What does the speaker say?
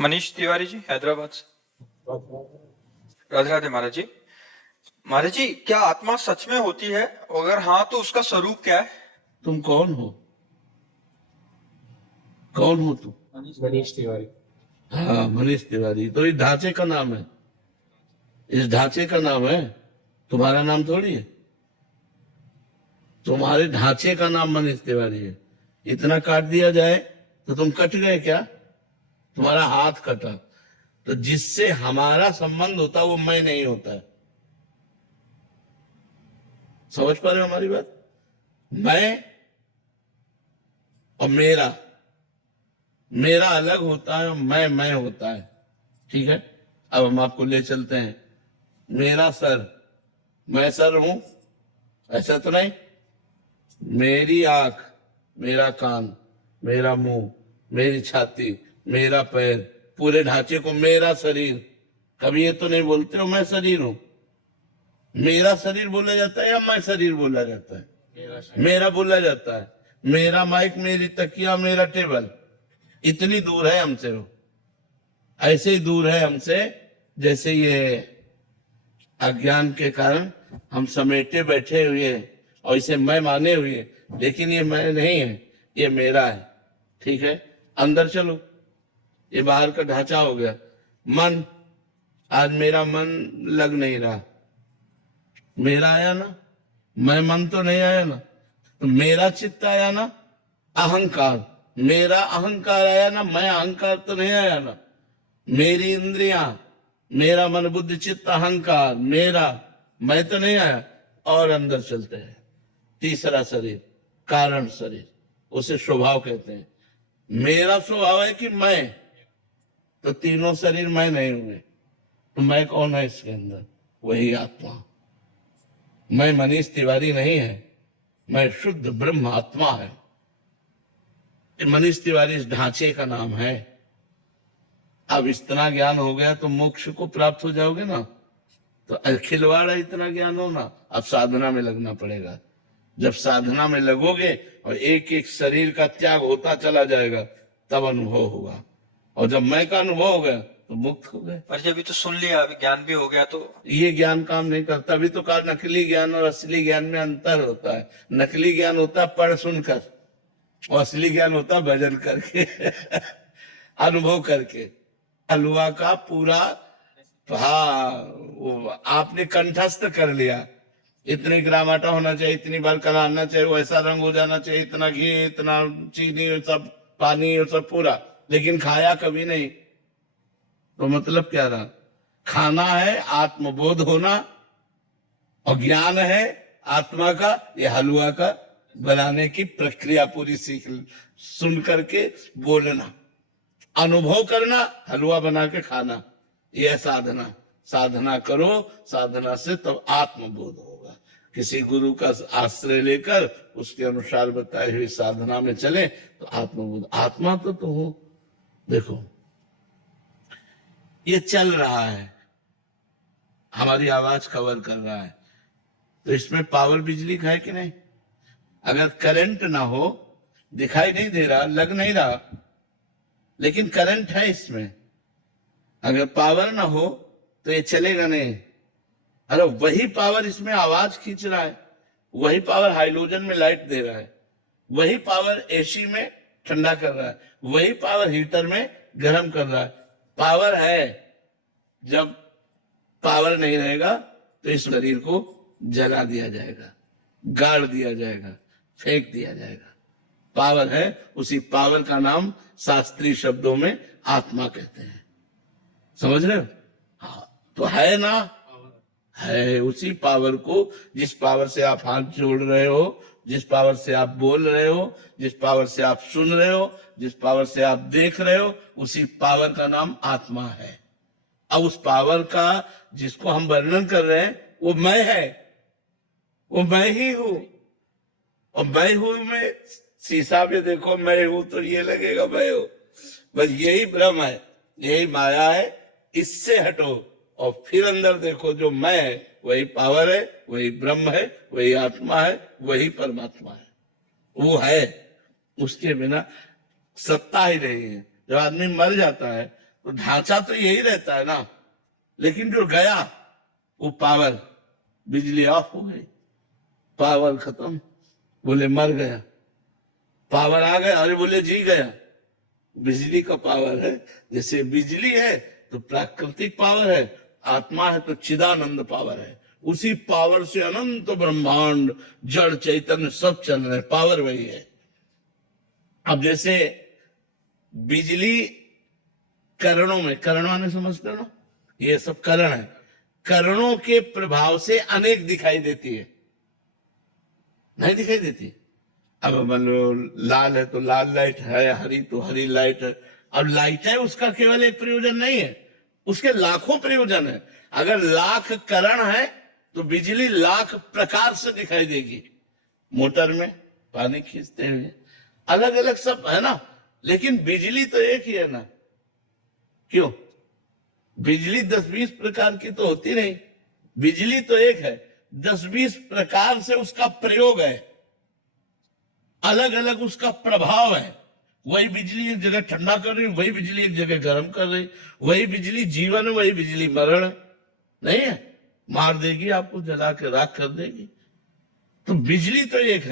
मनीष तिवारी जी, हैदराबाद से। राधे राधे महाराज जी। महाराज जी, क्या आत्मा सच में होती है? अगर हाँ तो उसका स्वरूप क्या है? तुम कौन हो? कौन हो तुम? मनीष तिवारी। हाँ, मनीष तिवारी तो इस ढांचे का नाम है। इस ढांचे का नाम है, तुम्हारा नाम थोड़ी है। तुम्हारे ढांचे का नाम मनीष तिवारी है। इतना काट दिया जाए तो तुम कट गए क्या? तुम्हारा हाथ कटा तो जिससे हमारा संबंध होता वो मैं नहीं होता है। समझ पा रहे हो हमारी बात? मैं और मेरा मेरा अलग होता है और मैं होता है। ठीक है, अब हम आपको ले चलते हैं। मेरा सर, मैं सर हूं, ऐसा तो नहीं। मेरी आंख, मेरा कान, मेरा मुंह, मेरी छाती, मेरा पैर, पूरे ढांचे को मेरा शरीर। कभी ये तो नहीं बोलते हो मैं शरीर हूं। मेरा शरीर बोला जाता है या मैं शरीर बोला जाता है? मेरा बोला जाता है। मेरा माइक, मेरी तकिया, मेरा टेबल, इतनी दूर है हमसे वो। ऐसे ही दूर है हमसे जैसे ये अज्ञान के कारण हम समेटे बैठे हुए और इसे मैं माने हुए, लेकिन ये मैं नहीं है, ये मेरा है। ठीक है, अंदर चलो। ये बाहर का ढांचा हो गया। मन, आज मेरा मन लग नहीं रहा। मेरा आया ना, मैं मन तो नहीं आया ना। तो मेरा चित्त आया ना, अहंकार, मेरा अहंकार आया ना, मैं अहंकार तो नहीं आया ना। मेरी इंद्रियां, मेरा मन बुद्धि चित्त अहंकार, मेरा, मैं तो नहीं आया। और अंदर चलते हैं, तीसरा शरीर, कारण शरीर, उसे स्वभाव कहते हैं। मेरा स्वभाव है कि मैं, तो तीनों शरीर मैं नहीं हुए। तो मैं कौन है इसके अंदर? वही आत्मा। मैं मनीष तिवारी नहीं है, मैं शुद्ध ब्रह्म आत्मा है। मनीष तिवारी इस ढांचे का नाम है। अब इतना ज्ञान हो गया तो मोक्ष को प्राप्त हो जाओगे ना। तो खिलवाड़ा इतना ज्ञान हो ना, अब साधना में लगना पड़ेगा। जब साधना में लगोगे और एक एक शरीर का त्याग होता चला जाएगा, तब अनुभव होगा। और जब मैं का अनुभव हो गया तो मुक्त हो गए। पर अभी तो सुन लिया, अभी ज्ञान भी हो गया तो ये ज्ञान काम नहीं करता। अभी तो कहा नकली ज्ञान और असली ज्ञान में अंतर होता है। नकली ज्ञान होता है पढ़ सुनकर, और असली ज्ञान होता है भजन करके अनुभव करके। हलवा का पूरा, हाँ, आपने कंठस्थ कर लिया। इतने ग्राम आटा होना चाहिए, इतनी बार कराना चाहिए, वैसा रंग हो जाना चाहिए, इतना घी, इतना चीनी, सब पानी, और सब पूरा, लेकिन खाया कभी नहीं। तो मतलब क्या रहा? खाना है आत्मबोध होना, और ज्ञान है आत्मा का, ये हलवा का बनाने की प्रक्रिया पूरी सीख, सुन करके बोलना, अनुभव करना, हलवा बना के खाना, यह साधना। साधना करो, साधना से तब आत्मबोध होगा। किसी गुरु का आश्रय लेकर उसके अनुसार बताई हुई साधना में चले तो आत्मबोध। आत्मा तो तुम हो। देखो, ये चल रहा है, हमारी आवाज कवर कर रहा है, तो इसमें पावर बिजली का है कि नहीं? अगर करंट ना हो, दिखाई नहीं दे रहा, लग नहीं रहा, लेकिन करंट है इसमें। अगर पावर ना हो तो ये चलेगा नहीं। अरे वही पावर इसमें आवाज खींच रहा है, वही पावर हाइड्रोजन में लाइट दे रहा है, वही पावर एसी में ठंडा कर रहा है, वही पावर हीटर में गर्म कर रहा है। पावर है। जब पावर नहीं रहेगा तो इस शरीर को जला दिया जाएगा, गाड़ दिया जाएगा, फेंक दिया जाएगा। पावर है, उसी पावर का नाम शास्त्रीय शब्दों में आत्मा कहते हैं। समझ रहे हो? हाँ, तो है ना, है उसी पावर को, जिस पावर से आप हाथ जोड़ रहे हो, जिस पावर से आप बोल रहे हो, जिस पावर से आप सुन रहे हो, जिस पावर से आप देख रहे हो, उसी पावर का नाम आत्मा है। अब उस पावर का जिसको हम वर्णन कर रहे हैं वो मैं है, वो मैं ही हूं। और मैं हूं में शीशा में देखो मैं हूं तो ये लगेगा मैं हूं, बस यही भ्रम है, यही माया है। इससे हटो और फिर अंदर देखो, जो मैं है वही पावर है, वही ब्रह्म है, वही आत्मा है, वही परमात्मा है। वो है, उसके बिना सत्ता ही नहीं है। जब आदमी मर जाता है तो ढांचा तो यही रहता है ना, लेकिन जो गया वो पावर, बिजली ऑफ हो गई, पावर खत्म, बोले मर गया। पावर आ गया, अरे बोले जी गया। बिजली का पावर है, जैसे बिजली है तो प्राकृतिक पावर है, आत्मा है तो चिदानंद पावर है। उसी पावर से अनंत ब्रह्मांड जड़ चैतन्य सब चल रहे हैं, पावर वही है। अब जैसे बिजली करणों में, करण माने समझते हो ना, ये सब करण है, करणों के प्रभाव से अनेक दिखाई देती है, नहीं दिखाई देती। अब मान लो लाल है तो लाल लाइट है, हरी तो हरी लाइट है। अब लाइट है उसका केवल एक प्रयोजन नहीं है, उसके लाखों प्रयोजन है। अगर लाख करण है तो बिजली लाख प्रकार से दिखाई देगी। मोटर में पानी खींचते हुए अलग अलग सब है ना, लेकिन बिजली तो एक ही है ना। क्यों? बिजली 10-20 प्रकार की तो होती नहीं, बिजली तो एक है, 10-20 प्रकार से उसका प्रयोग है, अलग अलग उसका प्रभाव है। वही बिजली एक जगह ठंडा कर रही, वही बिजली एक जगह गर्म कर रही, वही बिजली जीवन, वही बिजली मरण नहीं है, मार देगी आपको, जला के राख कर देगी। तो बिजली तो एक है।